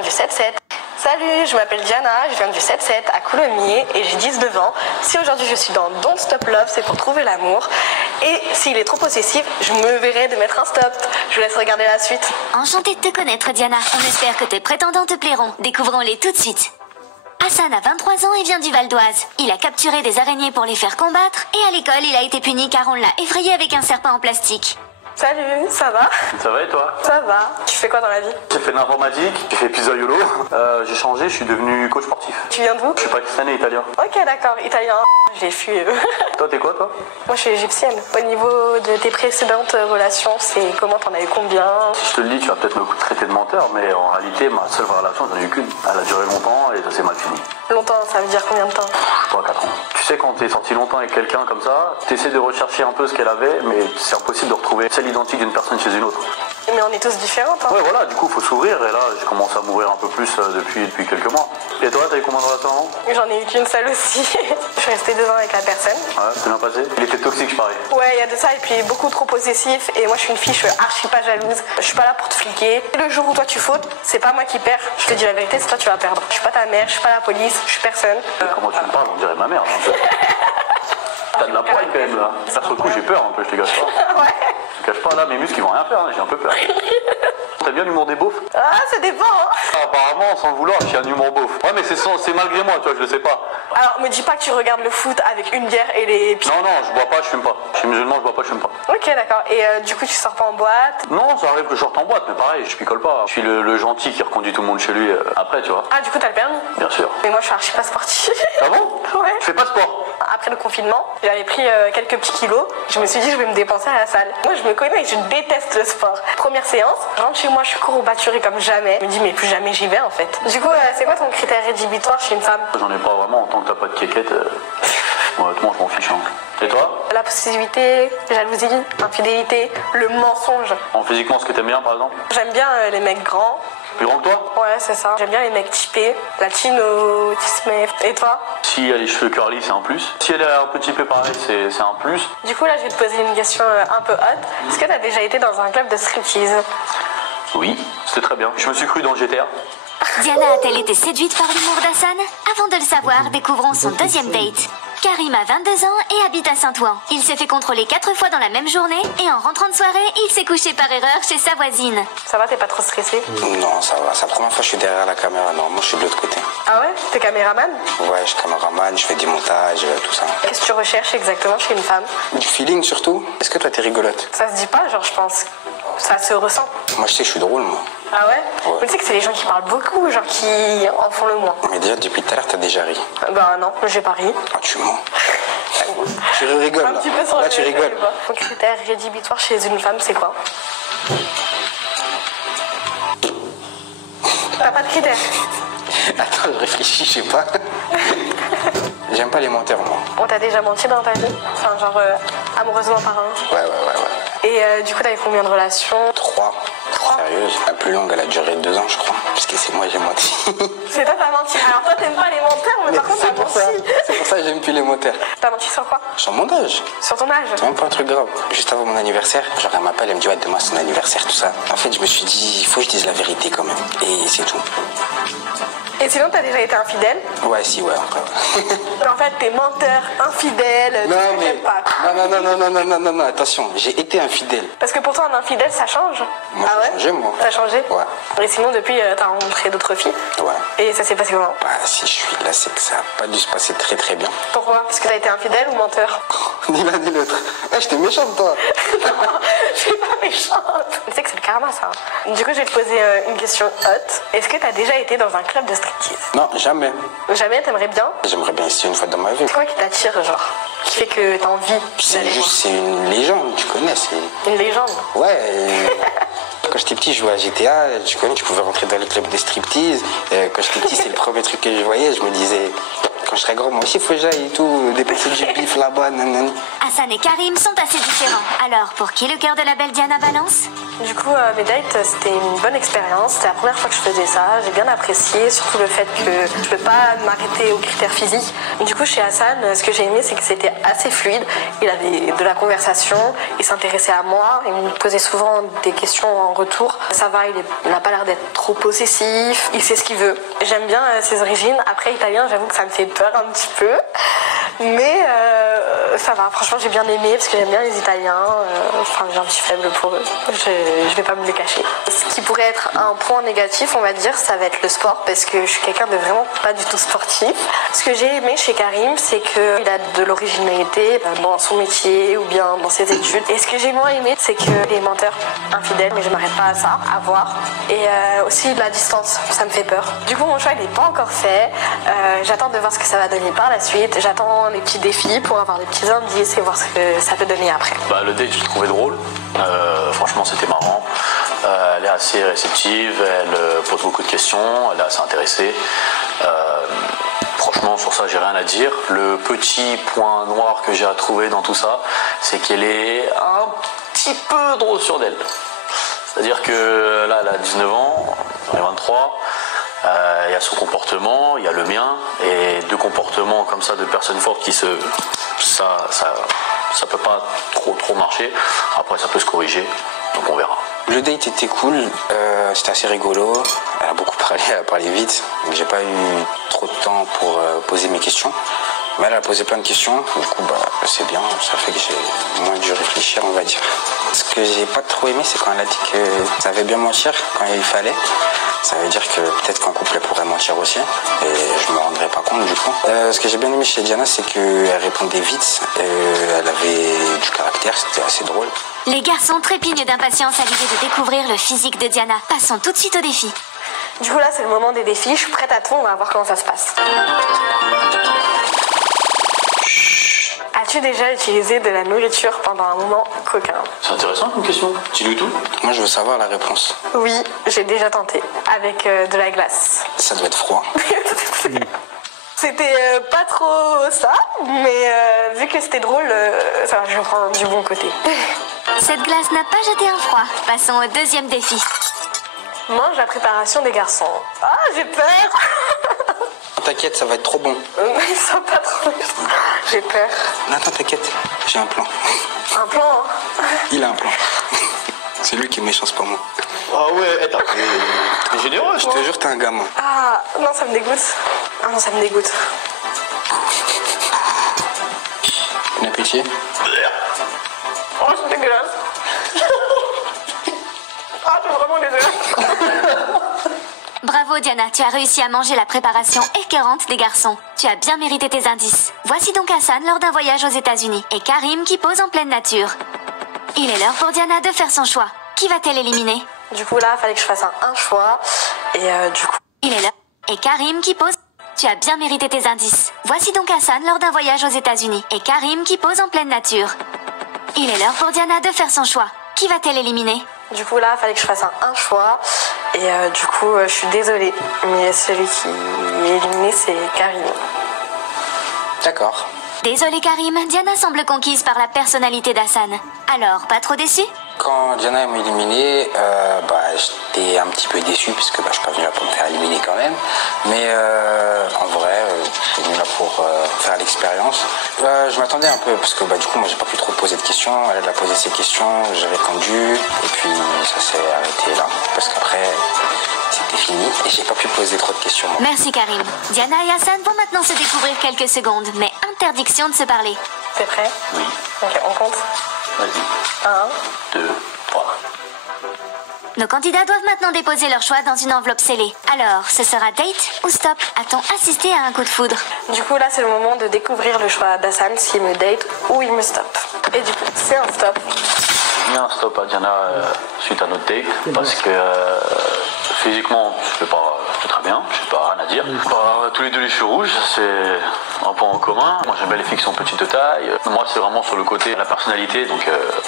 viens du 7-7. Salut, je m'appelle Diana, je viens du 7-7 à Coulommiers et j'ai 19 ans. Si aujourd'hui je suis dans Don't Stop Love, c'est pour trouver l'amour. Et s'il est trop possessif, je me verrai de mettre un stop. Je vous laisse regarder la suite. Enchantée de te connaître, Diana. On espère que tes prétendants te plairont. Découvrons-les tout de suite. Hassan a 23 ans et vient du Val d'Oise. Il a capturé des araignées pour les faire combattre et à l'école, il a été puni car on l'a effrayé avec un serpent en plastique. Salut, ça va? Ça va et toi? Ça va. Tu fais quoi dans la vie? J'ai fait de l'informatique, j'ai fait pizzaiolo, j'ai changé, je suis devenu coach sportif. Tu viens d'où? Je suis pakistanais et italien. Ok, d'accord, italien. J'ai fui. Toi, t'es quoi, toi? Moi, je suis égyptienne. Au niveau de tes précédentes relations, c'est comment? T'en as eu combien? Si je te le dis, tu vas peut-être me traiter de menteur, mais en réalité, ma seule relation, j'en ai eu qu'une. Elle a duré longtemps et ça s'est mal fini. Longtemps, ça veut dire combien de temps? 3-4 ans. Tu sais, quand t'es sorti longtemps avec quelqu'un comme ça, t'essaies de rechercher un peu ce qu'elle avait, mais c'est impossible de retrouver celle identique d'une personne chez une autre. Mais on est tous différents, hein. Ouais, voilà, du coup, faut s'ouvrir, et là, j'ai commencé à m'ouvrir un peu plus depuis quelques mois. Et toi, t'as eu combien de relations avant? J'en ai eu qu'une seule aussi. Je suis restée 2 ans avec la personne. Ouais, c'est bien passé? Il était toxique, je parie. Ouais, il y a de ça, et puis beaucoup trop possessif. Et moi, je suis une fille, je suis archi pas jalouse. Je suis pas là pour te fliquer. Le jour où toi tu fautes, c'est pas moi qui perds. Je te dis la vérité, c'est toi tu vas perdre. Je suis pas ta mère, je suis pas la police, je suis personne. Comment tu me parles? On dirait ma mère. Hein. T'as de la poigne quand même là. Sur le coup, j'ai peur un peu, je te cache pas. Ouais. Je te cache pas là, mes muscles ils vont rien faire, hein, j'ai un peu peur. T'as bien l'humour des beaufs? Ah, ça dépend, hein. Apparemment, sans le vouloir, j'ai un humour beauf. Ouais, mais c'est malgré moi, tu vois, je le sais pas. Alors, me dis pas que tu regardes le foot avec une bière et les... Non, non, je bois pas, je fume pas. Je suis musulman, je bois pas, je fume pas. Ok, d'accord. Et du coup, tu sors pas en boîte? Non, ça arrive que je sorte en boîte, mais pareil, je picole pas. Je suis le gentil qui reconduit tout le monde chez lui après, tu vois. Ah, du coup, t'as le permis? Bien sûr. Mais moi, je suis archi pas sportive. Ah bon? Ouais. Tu fais pas de sport? Après le confinement, j'avais pris quelques petits kilos. Je me suis dit, je vais me dépenser à la salle. Moi, je me connais, je déteste le sport. Première séance, je rentre chez moi, je suis courbaturée comme jamais. Je me dis, mais plus jamais j'y vais en fait. Du coup, c'est quoi ton critère rédhibitoire chez une femme? J'en ai pas vraiment, en tant que t'as pas de kékette. Honnêtement, je m'en fiche. Hein. Et toi? La possessivité, jalousie, infidélité, le mensonge. En physiquement, ce que t'aimes bien par exemple? J'aime bien les mecs grands. Plus grand que toi? Ouais, c'est ça. J'aime bien les mecs typés, latino, Disney. Et toi? Si elle a les cheveux curly, c'est un plus. Si elle est un peu typée pareil, c'est un plus. Du coup, là, je vais te poser une question un peu hot. Est-ce que t'as déjà été dans un club de striptease? Oui, c'était très bien. Je me suis cru dans le GTA. Diana a-t-elle été séduite par l'humour d'Hassan? Avant de le savoir, découvrons son deuxième date. Karim a 22 ans et habite à Saint-Ouen. Il s'est fait contrôler 4 fois dans la même journée et en rentrant de soirée, il s'est couché par erreur chez sa voisine. Ça va, t'es pas trop stressé? Non, ça va. C'est la première fois que je suis derrière la caméra. Normalement, je suis de l'autre côté. Ah ouais? T'es caméraman? Ouais, je suis caméraman, je fais du montage, tout ça. Qu'est-ce que tu recherches exactement chez une femme? Du feeling surtout. Est-ce que toi, t'es rigolote? Ça se dit pas, genre, je pense. Ça se ressent. Moi, je sais que je suis drôle, moi. Ah ouais? Ouais. Mais tu sais que c'est les gens qui parlent beaucoup, genre qui en font le moins. Mais déjà, depuis tout à l'heure, t'as déjà ri. Bah non, j'ai pas ri. Ah, tu mens. Tu rigoles, Un là. petit peu sur Là, le- tu rigoles. Ton critère rédhibitoire chez une femme, c'est quoi? T'as pas de critère? Attends, je réfléchis, je sais pas. J'aime pas les menteurs, moi. On t'a déjà menti dans ta vie? Enfin, genre, amoureusement parlant. Ouais. Et du coup, t'avais combien de relations? 3. Sérieuse. La plus longue, elle a duré 2 ans, je crois. Parce que c'est moi, j'ai menti. C'est toi, t'as menti. Alors, toi, t'aimes pas les menteurs, mais par contre, c'est t'as pour ça. menti. C'est pour ça que j'aime plus les menteurs. T'as menti sur quoi? Sur mon âge. Sur ton âge? C'est même pas un truc grave. Juste avant mon anniversaire, genre elle m'appelle, elle me dit ouais demain c'est mon anniversaire, tout ça. En fait je me suis dit il faut que je dise la vérité quand même. Et c'est tout. Et sinon, t'as déjà été infidèle? Ouais si ouais après. En fait, t'es menteur, infidèle, Non tu mais t'aimes pas. non, attention, j'ai été infidèle. Parce que pour toi, un infidèle, ça change? Moi, Ah j'ai ouais? changé, moi. T'as changé? Ouais. Et sinon, depuis, t'as rencontré d'autres filles? Ouais. Et ça s'est passé comment? Bah si je suis là c'est que ça a pas dû se passer très très bien. Pourquoi? Parce que t'as été infidèle ou menteur? Ni l'un ni l'autre. Ouais j'étais méchante toi. Non, je suis pas méchante. Tu sais que c'est le karma, ça. Du coup, je vais te poser une question hot. Est-ce que t'as déjà été dans un club de striptease? Non jamais. Jamais, t'aimerais bien? J'aimerais bien essayer une fois dans ma vie. C'est quoi qui t'attire, genre? Qui fait que t'as envie C'est d'aller juste c'est une légende, tu connais, c'est. voir? Une légende. Ouais. Quand j'étais petit, je jouais à GTA, tu connais, tu pouvais rentrer dans le club des striptease. Quand j'étais petit, c'est le premier truc que je voyais. Je me disais, quand je serai grand, moi aussi, il faut que j'aille et tout, dépenser du bif là-bas, nanani. Hassan et Karim sont assez différents. Alors, pour qui le cœur de la belle Diana balance? Du coup, mes dates, c'était une bonne expérience. C'était la première fois que je faisais ça. J'ai bien apprécié, surtout le fait que je ne peux pas m'arrêter aux critères physiques. Du coup, chez Hassan, ce que j'ai aimé, c'est que c'était assez fluide. Il avait de la conversation, il s'intéressait à moi, il me posait souvent des questions en retour. Ça va, il n'a pas l'air d'être trop possessif, il sait ce qu'il veut. J'aime bien ses origines. Après, italien, j'avoue que ça me fait peur un petit peu. Mais ça va, franchement j'ai bien aimé parce que j'aime bien les Italiens, enfin j'ai un petit faible pour eux, je vais pas me le cacher. Ce qui pourrait être un point négatif on va dire, ça va être le sport parce que je suis quelqu'un de vraiment pas du tout sportif. Ce que j'ai aimé chez Karim c'est qu'il a de l'originalité dans son métier ou bien dans ses études. Et ce que j'ai moins aimé c'est qu'il est menteur, infidèle, mais je m'arrête pas à ça, à voir. Et aussi de la distance, ça me fait peur. Du coup mon choix il n'est pas encore fait, j'attends de voir ce que ça va donner par la suite, j'attends les petits défis pour avoir des petits indices et voir ce que ça peut donner après. Le date, je le trouvais drôle. Franchement, c'était marrant. Elle est assez réceptive, elle pose beaucoup de questions, elle est assez intéressée. Franchement, sur ça, j'ai rien à dire. Le petit point noir que j'ai à trouver dans tout ça, c'est qu'elle est un petit peu trop sûre d'elle. C'est-à-dire que là, elle a 19 ans, j'en ai 23. Il y a son comportement, il y a le mien, et deux comportements comme ça de personnes fortes qui ça peut pas trop marcher. Après ça peut se corriger, donc on verra. Le date était cool, c'était assez rigolo, elle a beaucoup parlé, elle a parlé vite, mais j'ai pas eu trop de temps pour poser mes questions. Mais elle a posé plein de questions, du coup c'est bien, ça fait que j'ai moins dû réfléchir on va dire. Ce que j'ai pas trop aimé c'est quand elle a dit que ça savait bien mentir quand il fallait. Ça veut dire que peut-être qu'en couple elle pourrait mentir aussi et je me rendrais pas compte du coup. Ce que j'ai bien aimé chez Diana c'est qu'elle répondait vite, elle avait du caractère, c'était assez drôle. Les garçons trépignent d'impatience à l'idée de découvrir le physique de Diana. Passons tout de suite au défi. Du coup là c'est le moment des défis, je suis prête à tout, on va voir comment ça se passe. As-tu déjà utilisé de la nourriture pendant un moment coquin? C'est intéressant comme question. Dis-lui tout. Moi je veux savoir la réponse. Oui, j'ai déjà tenté, avec de la glace. Ça doit être froid. C'était pas trop ça, mais vu que c'était drôle, je prends du bon côté. Cette glace n'a pas jeté un froid. Passons au deuxième défi. Mange la préparation des garçons. Ah, j'ai peur. T'inquiète, ça va être trop bon. Ils sont pas trop... J'ai peur. Attends, t'inquiète, j'ai un plan. Un plan hein. Il a un plan. C'est lui qui est méchant, c'est pas moi. Ah ouais, t'es généreux. Je te jure, t'es un gamin. Ah, non, ça me dégoûte. Ah non, ça me dégoûte. Bon appétit. Oh, c'est dégueulasse. Ah, c'est vraiment dégueulasse. Bravo Diana, tu as réussi à manger la préparation écœurante des garçons. Tu as bien mérité tes indices. Voici donc Hassan lors d'un voyage aux États-Unis et Karim qui pose en pleine nature. Il est l'heure pour Diana de faire son choix. Qui va-t-elle éliminer? Du coup, là, il fallait que je fasse un choix. Et du coup... Il est l'heure. Et Karim qui pose... Tu as bien mérité tes indices. Voici donc Hassan lors d'un voyage aux États-Unis et Karim qui pose en pleine nature. Il est l'heure pour Diana de faire son choix. Qui va-t-elle éliminer? Du coup, là, il fallait que je fasse un choix. Et du coup, je suis désolée. Mais celui qui est éliminé, c'est Karim. D'accord. Désolé Karim, Diana semble conquise par la personnalité d'Hassan. Alors, pas trop déçu? Quand Diana m'a éliminé, j'étais un petit peu déçu puisque je suis pas venu là pour me faire éliminer quand même. Mais en vrai, je suis venu là pour faire l'expérience. Je m'attendais un peu parce que du coup moi j'ai pas pu trop poser de questions. Elle a posé ses questions, j'ai répondu et puis ça s'est arrêté là parce qu'après c'était fini et j'ai pas pu poser trop de questions. Moi. Merci Karim. Diana et Hassan vont maintenant se découvrir quelques secondes, mais interdiction de se parler. T'es prêt? Oui. Ok, on compte. Vas-y. 1, 2, 3. Nos candidats doivent maintenant déposer leur choix dans une enveloppe scellée. Alors, ce sera date ou stop? A-t-on assisté à un coup de foudre? Du coup, là, c'est le moment de découvrir le choix d'Hassan, s'il me date ou il me stoppe. Et du coup, c'est un stop. J'ai mis un stop à Diana suite à notre date parce que physiquement, je fais très bien, je n'ai pas rien à dire. Tous les deux les cheveux rouges, c'est un point en commun. Moi j'aime bien les filles qui sont petites de taille. Moi c'est vraiment sur le côté de la personnalité, donc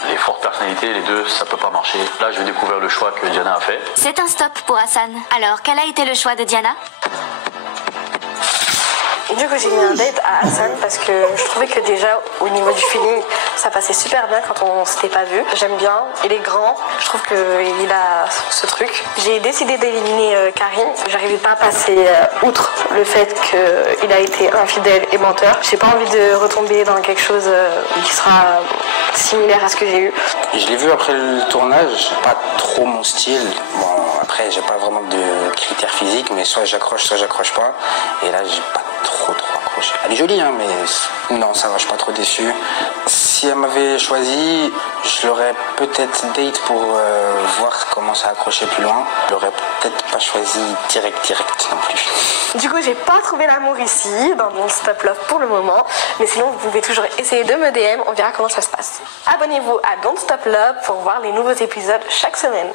les fortes personnalités, les deux, ça peut pas marcher. Là je vais découvrir le choix que Diana a fait. C'est un stop pour Hassan. Alors, quel a été le choix de Diana? Du coup, j'ai mis un date à Hassan parce que je trouvais que déjà, au niveau du feeling, ça passait super bien quand on s'était pas vu. J'aime bien, il est grand, je trouve qu'il a ce truc. J'ai décidé d'éliminer Karim. J'arrivais pas à passer outre le fait qu'il a été infidèle et menteur. J'ai pas envie de retomber dans quelque chose qui sera similaire à ce que j'ai eu. Je l'ai vu après le tournage, pas trop mon style. Bon, après, j'ai pas vraiment de critères physiques, mais soit j'accroche pas. Et là, j'ai pas trop accroché. Elle est jolie, hein, mais non, ça va, je suis pas trop déçu. Si elle m'avait choisi, je l'aurais peut-être date pour voir comment ça accrochait plus loin. Je l'aurais peut-être pas choisi direct non plus. Du coup, j'ai pas trouvé l'amour ici, dans Don't Stop Love pour le moment. Mais sinon, vous pouvez toujours essayer de me DM, on verra comment ça se passe. Abonnez-vous à Don't Stop Love pour voir les nouveaux épisodes chaque semaine.